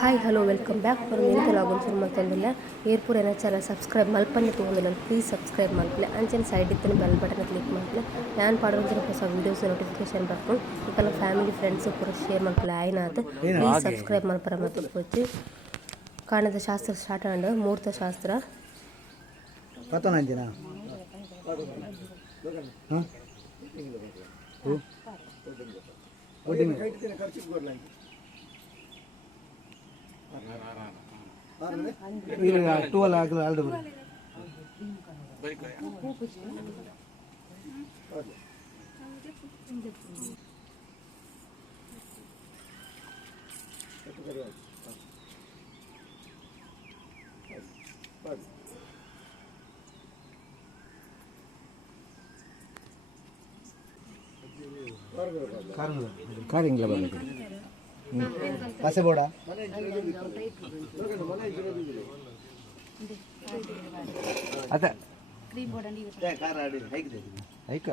Hi hello welcome back for ಮೆನಿಕಲ್ ಆಗೋನ್ ಸುರು ಮತ್ತೊಂದಿಲ್ಲ ಏರ್ಪುರ ಏನ ಚಾನಲ್ ಸಬ್ಸ್ಕ್ರೈಬ್ ಮಲ್ಪನೆ ತೊಗೊಂಡಿಲ್ಲ ಪ್ಲೀಸ್ ಸಬ್ಸ್ಕ್ರೈಬ್ ಮಲ್ಪಲೆ ಅಂಚೆನ ಸೈಡ್ ಇತ್ತಿನ ಬೆಲ್ ಬಟನ್ ಕ್ಲಿಕ್ ಮಲ್ಪಲೆ ನಾನು ಪಾಡೋಂಚಿನ ಹೊಸ ವೀಡಿಯೋಸ್ ನೋಟಿಫಿಕೇಶನ್ ಬರ್ಕೊಂಡು ಈಕಲ್ಲ ಫ್ಯಾಮಿಲಿ ಫ್ರೆಂಡ್ಸ್ ಪೂರ ಶೇರ್ ಮಲ್ಪಲೆ ಆಯ್ನಾತ್ ಪ್ಲೀಸ್ ಸಬ್ಸ್ಕ್ರೈಬ್ ಮಲ್ಪರ ಮತ್ತು ಪೋಚಿ ಕಾಣದ ಶಾಸ್ತ್ರ ಸ್ಟಾರ್ಟ್ ಆಂಡ್ ಮುಹೂರ್ತ ಶಾಸ್ತ್ರ ಪತ್ತೊಂದಿನ ಟೂಲ್ ಆಗಲು ಆಲ್ದು ಕಾರಿಂಗ್ಲ ಬರಬೇಕು ಪಸೆಬೋಡ ಅದ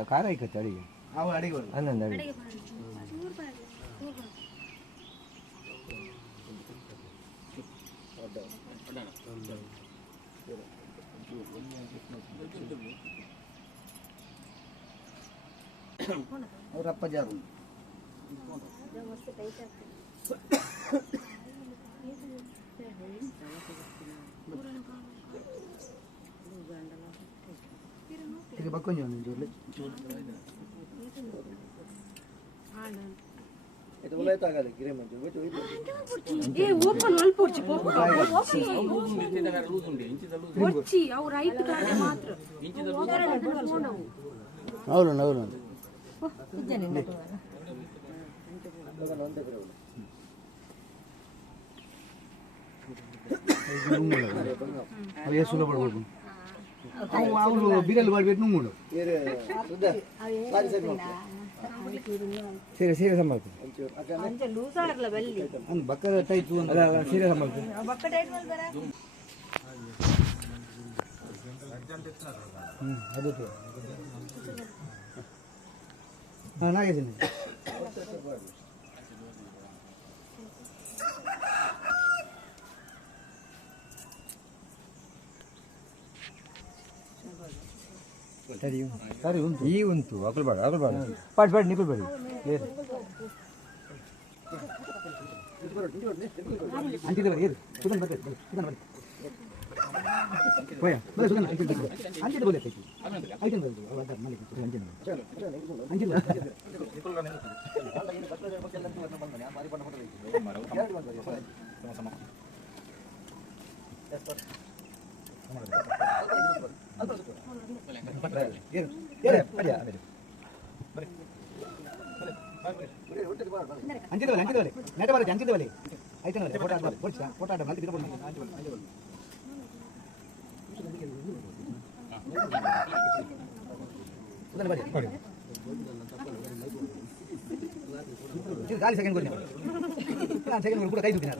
ಕಾರ ಐಕತ್ತೆ ಅಡಿಗೆ ಅವು ಅಡಿಗೆ ಹನ್ನೊಂದು ಅಡಿಗೆ ಅವರಪ್ಪ ಜಾರು ಇದು ಬಕ್ಕೊಂಜ ಜೋರ್ಲೆ ಇದು ಒಳ್ಳೆ ತಾಗಲ್ಲ ಗಿರೆ ಮಂಜು ಬಿಟ್ಟು ಏ ಓಪನ್ ಅಲ್ಲಿ ಪೋರ್ಚಿ ಪೋರ್ಚಿ ಅವು ರೈಟ್ ಕಾಡೆ ಮಾತ್ರ అవును అవును సులో పడకూడదు అవును బిర్యానీ పడిపెట్టి నువ్వు సీరియస్ సీరియస్ అమ్మకు బక్క టైట్ సీరియస్ అమ్మకు అదే ನಾಗೇಶನ್ ಸರಿ ಉಂಟು ಈ ಉಂಟು ಅಕಲ್ಬೇಡ ಪಾಡಿ ಪಾಡಿ ನಿಕಲ್ಬೇಡಿ ಅಂಟಿದೆ ಬರಿ ಸುಗಂಧ ಬರ್ತದೆ ಸುಗಂಧ ಬರ್ತದೆ ಹೋಯ ಬರ ಸುಗಂಧ ಅಂಟಿದೆ ಬೋಲೆ ಐಟನ್ ಬರ್ತದೆ ಅವರ ಮನೆ ಅಂಟಿದೆ ಅಂಚಿದವಲೆ ನೆಟ ಬರುತ್ತೆ ಅಂಚಿದವಲೆ ಐತನವಲೆ ಫೋಟೋ ಆಡ ಮಲ್ತಿ ಬಿಡಬಹುದು ಬರಿ ಗಾಳಿ ಸೆಕೆಂಡ್ ಕೊಡಿ ನಾನು ಸೆಕೆಂಡ್ ಕೂಡ ಕೈ ಸುತ್ತೀನಿ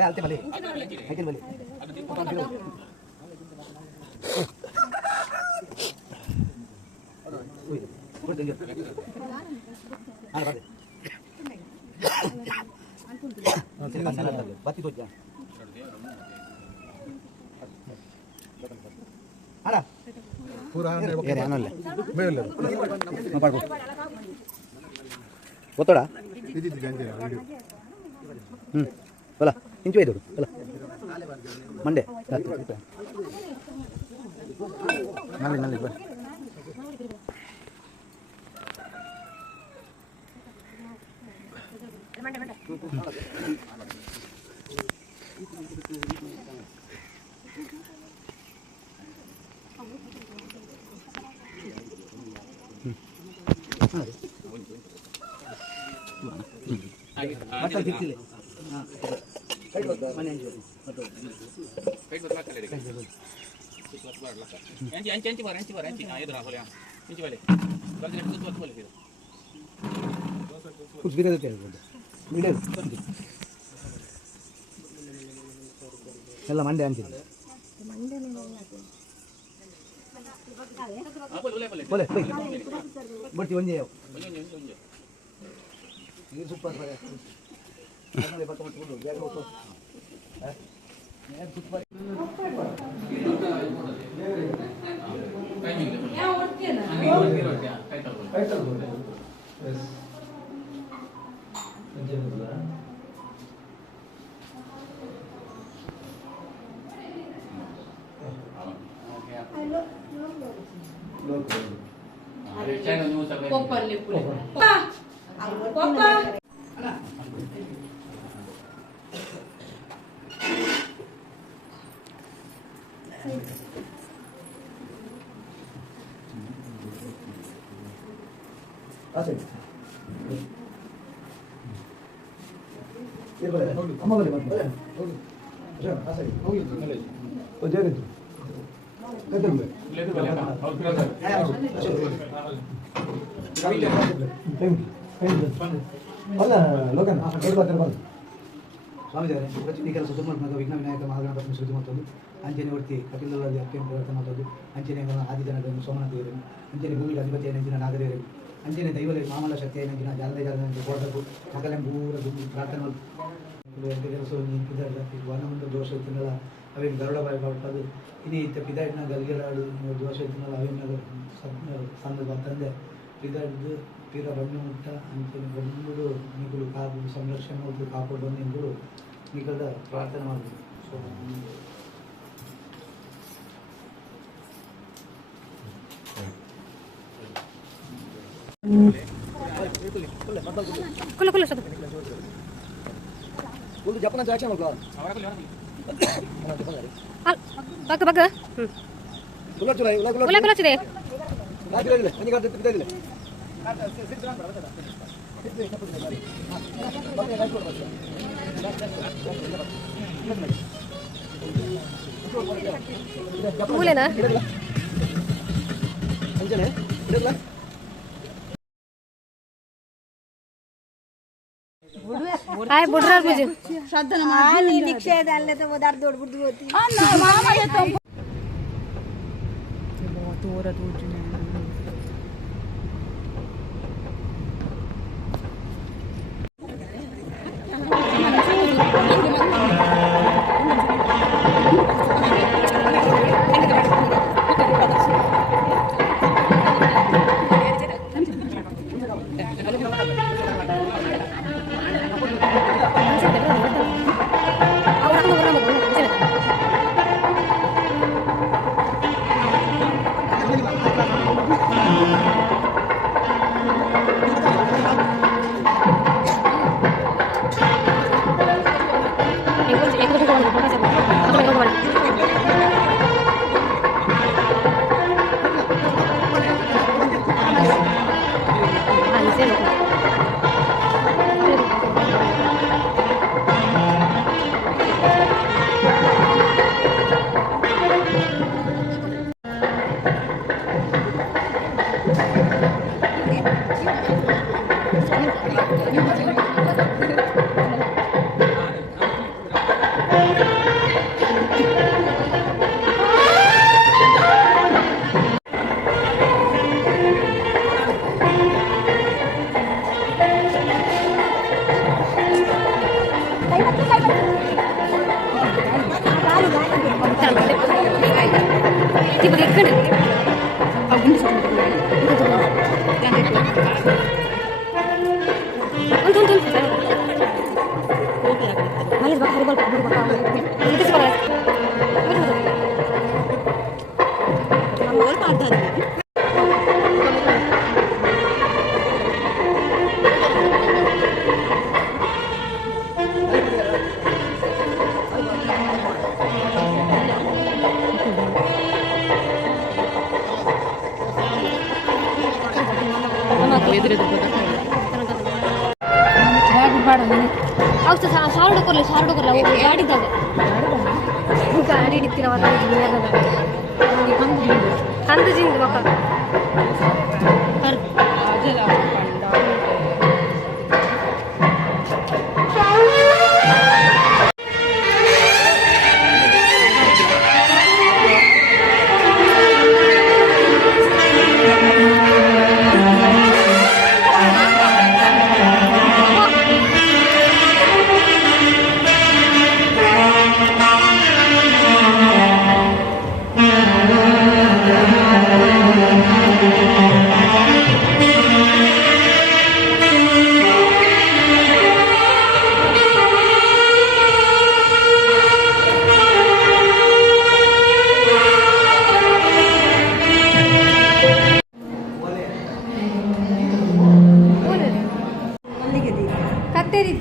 ಅಲ್ತೆ ಬಲಿ ಐತೆ ಬಲಿ ಬತ್ತಿ ತೋಜ ಅಲ್ಲ ಪೂರಾ ಏರೆ ಅನ್ನಲ್ಲ ಬೇಯಲ್ಲ ಮಾಡ್ಕೋ ಗೊತ್ತೋಡ ಇದಿದ್ದು ಗಂಜೆ ವಿಡಿಯೋ ಬಲ ಇಂಚು ಐದು ಬಲ ಮಂಡೆ ನಲ್ಲಿ ನಲ್ಲಿ ಬಲ ಮಟ್ಟ ತಿಕ್ಕಿಲ್ಲ ಮನೆ ಅಂಚಿ ಬರ ಎದುರು ಹಾಕೋಲ್ಲ ಇಂಚಿ ಬಲೆ कुछ भी रहते हैं वीडियो ಎಲ್ಲ ಮಂಡೆ ಅಂತಿದೆ ಮಂಡೆ बोले ಬರ್ತಿ ಒಂದೇ ನೀರು ಸೂಪರ್ ಬರೆ ಅದನ್ನ ಬರ್ತಕೊಂಡು ಬೇಗ ಹೋಗ್ತು ನೀರು ಸೂಪರ್ ಯಾವ ಹೊರ್ತಿಯಲ್ಲ ಕೈ ತಗೊಳ್ಳಿ ಎಸ್ ಅಂಜೇನಲ್ಲ ಕೊಪ್ಪಲ್ಲಿ ಪುಳಿ ಪಪ್ಪ ಆಸೆ ये बोले अम्मा बोले मत बोले अच्छा आसೆ ಹೋಗಿ ಓ ಜಯಂತು ಕದ್ದು ಅಲ್ಲ ಲೋಕನ ಹೇಳ್ಬಾರ್ದು ಸ್ವಾಮೀಜಿಯವರೇ ಪ್ರತಿ ಕೆಲಸ ಸುಮಾರು ವಿಘ್ನ ವಿನಾಯಕ ಮಹಾಗಣಪತಿ ಶ್ರುತಿ ಮತ್ತೊಂದು ಅಂಜನೆ ವರ್ತಿ ಕಪಿಲಲ್ಲಿ ಅತ್ಯಂತ ವ್ರತ ಮತ್ತೊಂದು ಅಂಜನೆ ಆದಿಜನಗಳನ್ನು ಸೋಮನಾಥ ದೇವರು ಅಂಜನೆ ಭೂಮಿಗೆ ಅಧಿಪತಿಯ ನೆಂಚಿನ ನಾಗದೇವರು ಅಂಜನೆ ದೈವಲೆ ಮಾಮಲ ಶಕ್ತಿಯ ನೆಂಚಿನ ಜಾಲದ ಜಾಲದಂತೆ ಕೋಟಕು ಮಕಲೆಂಬೂರ ಪ್ರಾರ್ಥನೆ ಕೆಲಸ ವನಮುಂದ ದೋಷ ಇತ್ತಿನಲ್ಲ ಅವೇನು ಗರುಡ ಬಾಯಿ ಬಾಡ್ತದು ಇನಿ ಇತ್ತ ಪಿದಾಯಿನ ಗಲ್ಗೆಲಾಡು ದೋಷ ಇತ್ತಿನಲ್ಲ ಅವೇನು ಸಂದರ್ಭ ತಂದೆ ಪಿದಾಡ್ದು ಪೀರ ಬಣ್ಣು ಮುಟ್ಟ ಅಂಚನೆ ಬಂದು ನಿಗಳು ಕಾದು ಸಂರಕ್ಷಣೆ ಮತ್ತು ಕಾಪಾಡು ಬಂದು ನಿಗಳು ನಿಗದ ಪ್ರಾರ್ಥನೆ ಮಾಡಬೇಕು ಸೊ ಜಪನ ಜಾಕ್ಷ ಮಾಡ್ಕೋ ಬಗ್ಗ ಬಗ್ಗ ಉಲ ಕುಲಚಿದೆ ಹೂಲೇನಾ काय बुडरार मुझे श्रद्धा आणि निक्षय आले तर वदार दोड बुड होती मामा येतो बहुत ओरत होती ಸಾರಡು ಕೊರ್ಲ ಗಾಡಿದಾಗ ಗಾಡಿ ಹಿಡಿತಿರವ ಕಂದು ಜಿಂದು ಮಕ್ಕ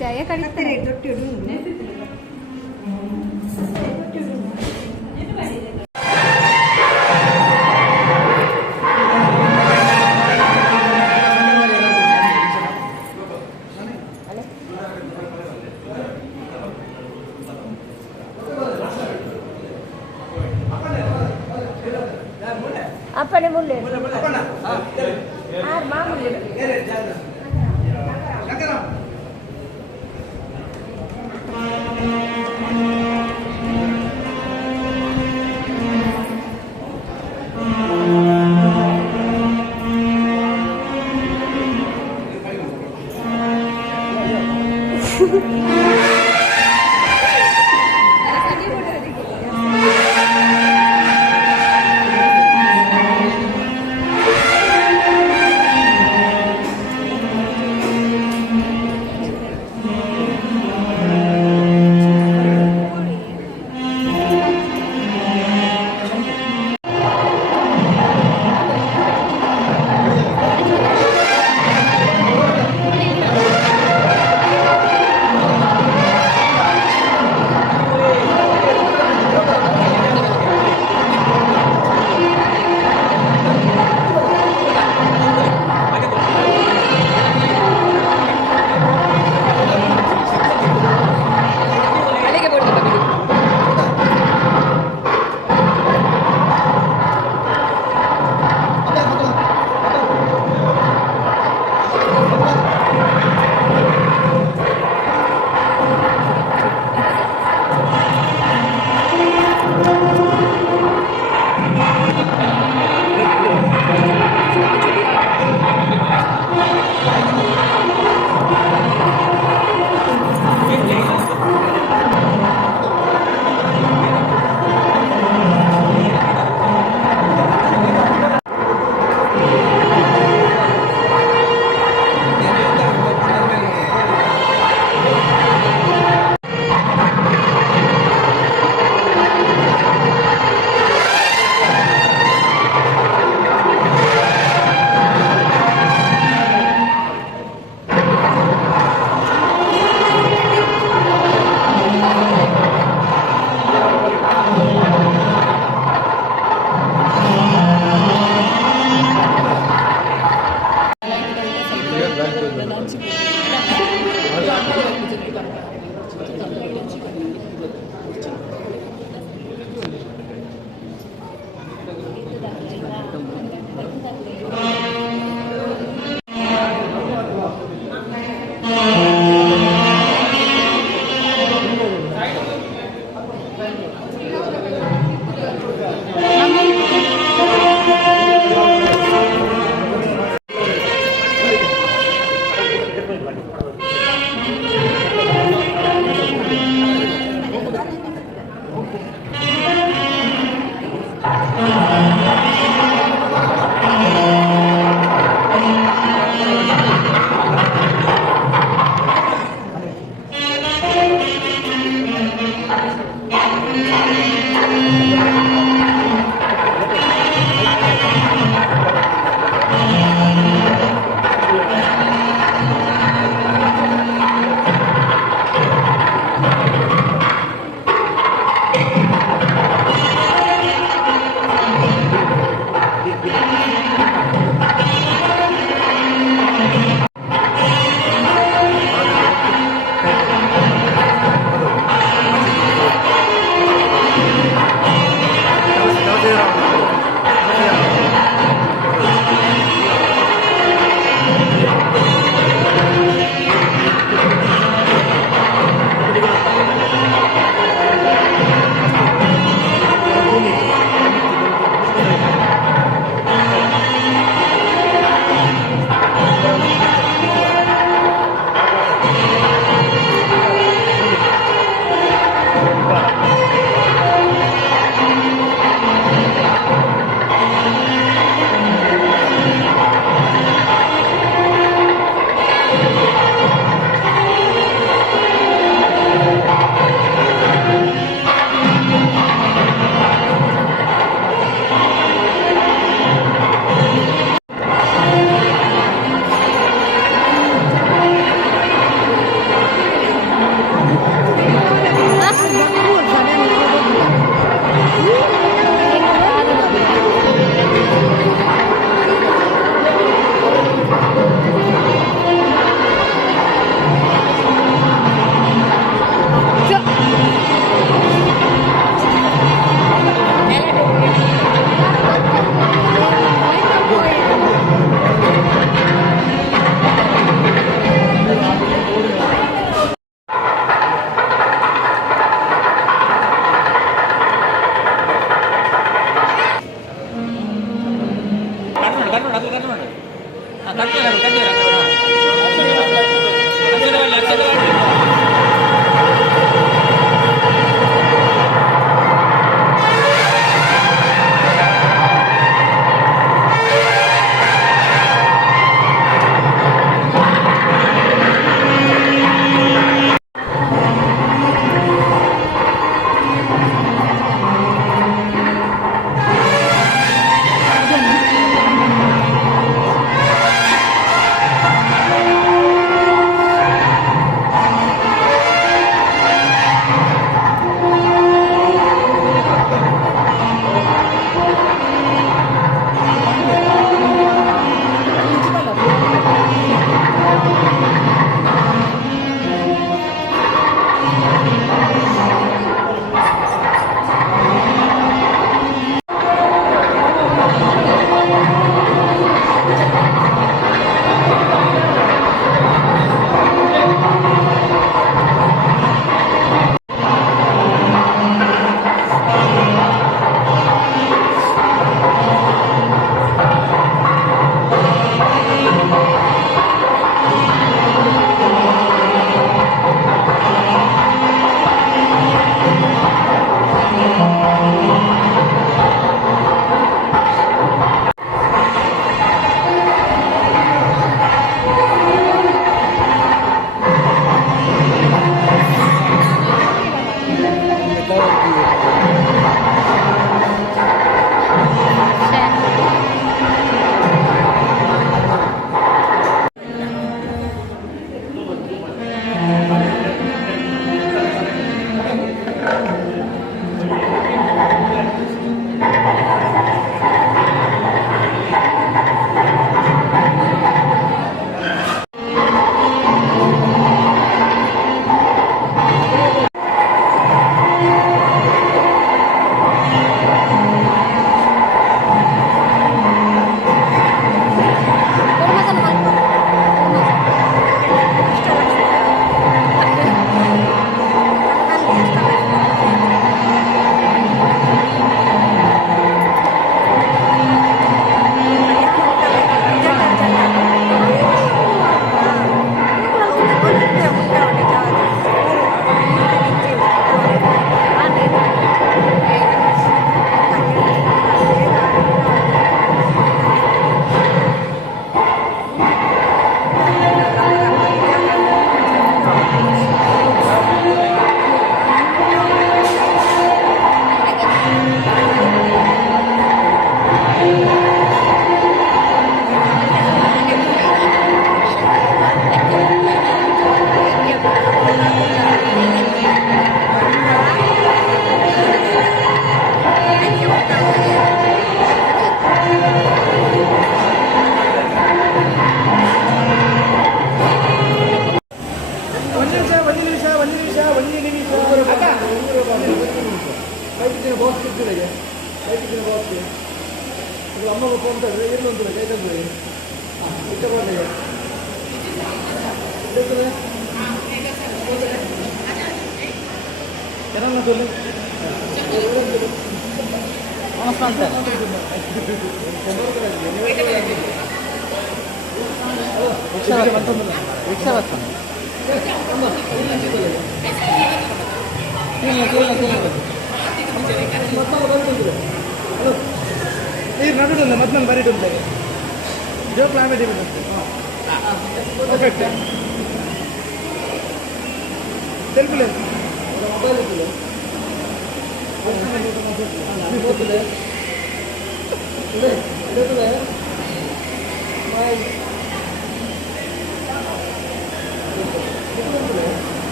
ಜಯ ಕಡಿತಾರೆ ದೊಡ್ಡ ಅಪ್ಪನೇ ಮುಳ್ಳೆ ಆರು ಮಾಮೂಲಿ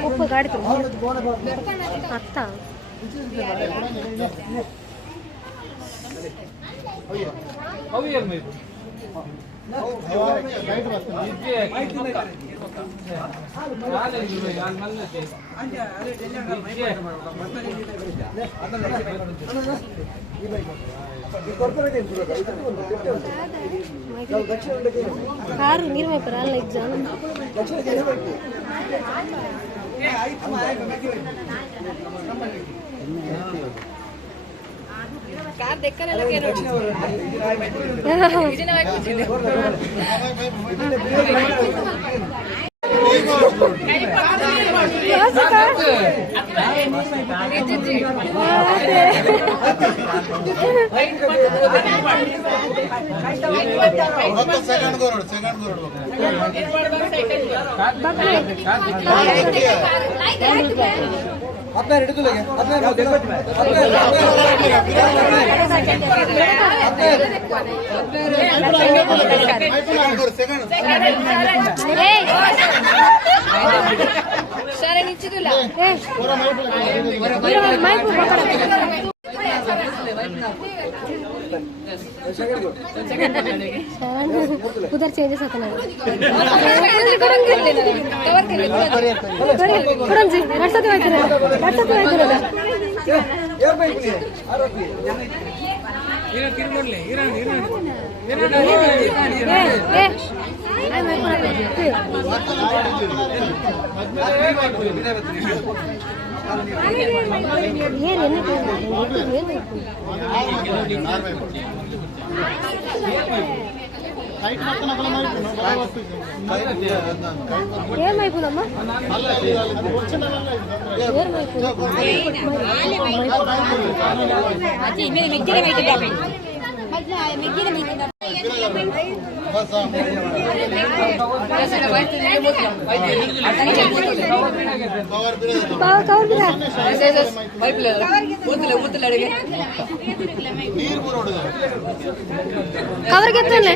ಉಪ್ಪು ಗಾಡಿ ಅತ್ತ ಕಾರು ನೀರು ಮೇಪರ ಅಲ್ಲ ಎಕ್ಸಾಮ್ ಕಾರ್ දෙකරලා अपना रेडी तो लगे अपना देखो सर नीचे तुला उधर चेंजेस आता नाही ఏమైపోదమ్మా కవర్ కెత్తలే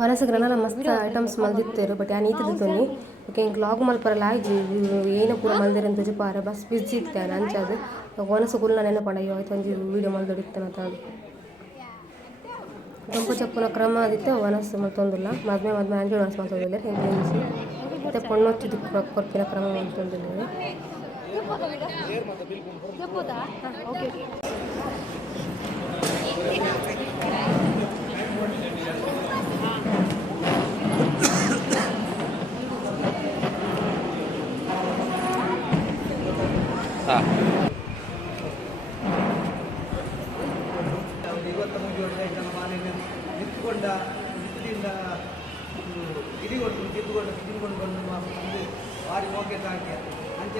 ವನಸಗ್ರನ ಮಸ್ತ್ ಐಟಮ್ಸ್ ಮಲ್ದಿತ್ತೇರು ಬಟ್ ಯಾನ್ ಈತದಿತ್ತೊಂದು ಓಕೆ ಇಂಕ್ ಲಾಗ್ ಮಲ್ಪರಲ್ಲ ಏನ ಪೂರ ಮಲ್ದಿರ ಅಂತ ಪಾರ ಬಸ್ ಬಿಜಿ ಇತ್ತಾನೆ ಅಂಚದು ವನಸ ಕುಲ್ಲ ನೆನಪಂಡ ಅಯ್ಯೋ ಆಯ್ತು ಒಂಜಿ ವೀಡಿಯೋ ಮಲ್ದೊಡಿತ್ತನಂತ ದೊಂಪು ಚಪ್ಪುನ ಕ್ರಮ ಆದಿತ್ತು ವನಸ್ ಮಲ್ತೊಂದಿಲ್ಲ ಮದ್ಮೆ ಅಂಜು ವನಸ್ ಮಲ್ತೊಂದಿಲ್ಲ ಹೆಂಗೆ ನಿಲ್ಲಿಸಿ ಮತ್ತು ಪೊಣ್ಣೊಚ್ಚಿದ್ದು ಕೊರ್ಪಿನ ಕ್ರಮ ಮಲ್ತೊಂದಿಲ್ಲ ನಿಂತುಕೊಂಡ ನಿಂತಿನಿಂದ ಇದಿಗೊಂಡು ಬಂದು ಭಾರಿ ಮೋಕೆ ಹಾಕಿ ಅಂಚ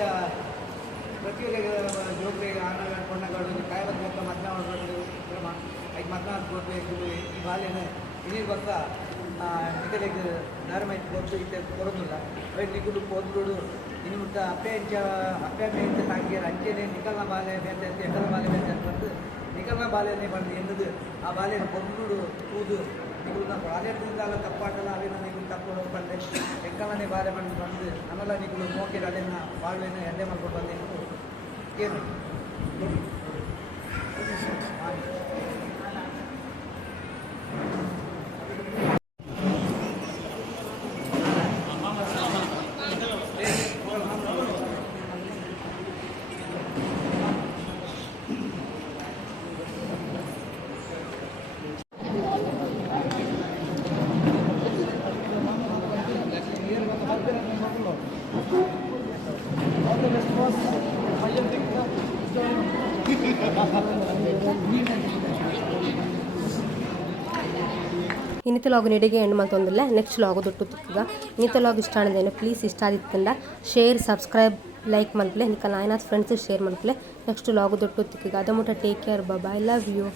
ಪ್ರತಿಯೊಂದು ಜೋಗ್ರಿಗೆ ಆನ ಕೊಂಡಗಳು ಕಾಯಬತ್ ಮೊತ್ತ ಮಧ್ಯಾಹ್ನ ಕ್ರಮ ಐದು ಮಧ್ಯಾಹ್ನ ಕೊಡಬೇಕು ಈ ಬಾಲ್ಯನ ಇನ್ನೀರು ಗೊತ್ತಾ ಇದಕ್ಕೆ ಧಾರಮಾಯ್ತು ಗೊತ್ತು ಇತ್ತೆ ಕೊರೋದಿಲ್ಲ ಬೈಕ್ ನಿಗುಡು ಪೋದ್ರುಡು ಇನ್ನು ಮುಟ್ಟ ಅಪ್ಪೆ ಮೇಂತ ತಾಂಗಿಯರು ಅಂಚೆನೆ ನಿಕಲ್ನ ಬಾಲೆ ಮೇಂತ ಎಕ್ಕಲ ಬಾಲೆ ಮೇಂತ ಬಂದು ನಿಕಲ್ನ ಬಾಲೆನೇ ಬಂದು ಎಂದದು ಆ ಬಾಲೆನ ಪೊಂದುಡು ತೂದು ನಿಗುಡು ಬಾಲೆ ತೂದಾಲ ತಪ್ಪಾಟಲ್ಲ ಅವೇನ ನಿಗುಡು ತಪ್ಪು ಬಂದೆ ಎಕ್ಕಲನೇ ಬಾಲೆ ಬಂದು ನಮ್ಮೆಲ್ಲ ನಿಗುಡು ಮೋಕೆ ಅದನ್ನ ಬಾಳ್ವೇನ ಎಣ್ಣೆ ಮಾಡ್ಕೊಂಡು ಬಂದೆ ಏನು ಇನ್ನಿತ ಲಾಗ್ ನಿಡಿಗೆ ಎಂಡ್ ಮಲ್ತೊಂದಿಲ್ಲ ನೆಕ್ಸ್ಟ್ ಲಾಗ್ ದೊಟ್ಟು ತಿಕ್ಕಗ ಇನ್ನಿತ ಲಾಗ್ ಇಷ್ಟ ಆನದೇನು ಪ್ಲೀಸ್ ಇಷ್ಟ ಆದಿತ್ತಂಡ ಶೇರ್ ಸಬ್ಸ್ಕ್ರೈಬ್ ಲೈಕ್ ಮಲ್ಪಲೆ ನಿಕ್ಕ ನಾಯನಾಥ್ ಫ್ರೆಂಡ್ಸ್ ಶೇರ್ ಮಲ್ಪಲೆ ನೆಕ್ಸ್ಟ್ ಲಾಗ್ ದೊಟ್ಟು ತಿಕ್ಕಗ ಅದ ಮುಟ್ಟ take care bye love you.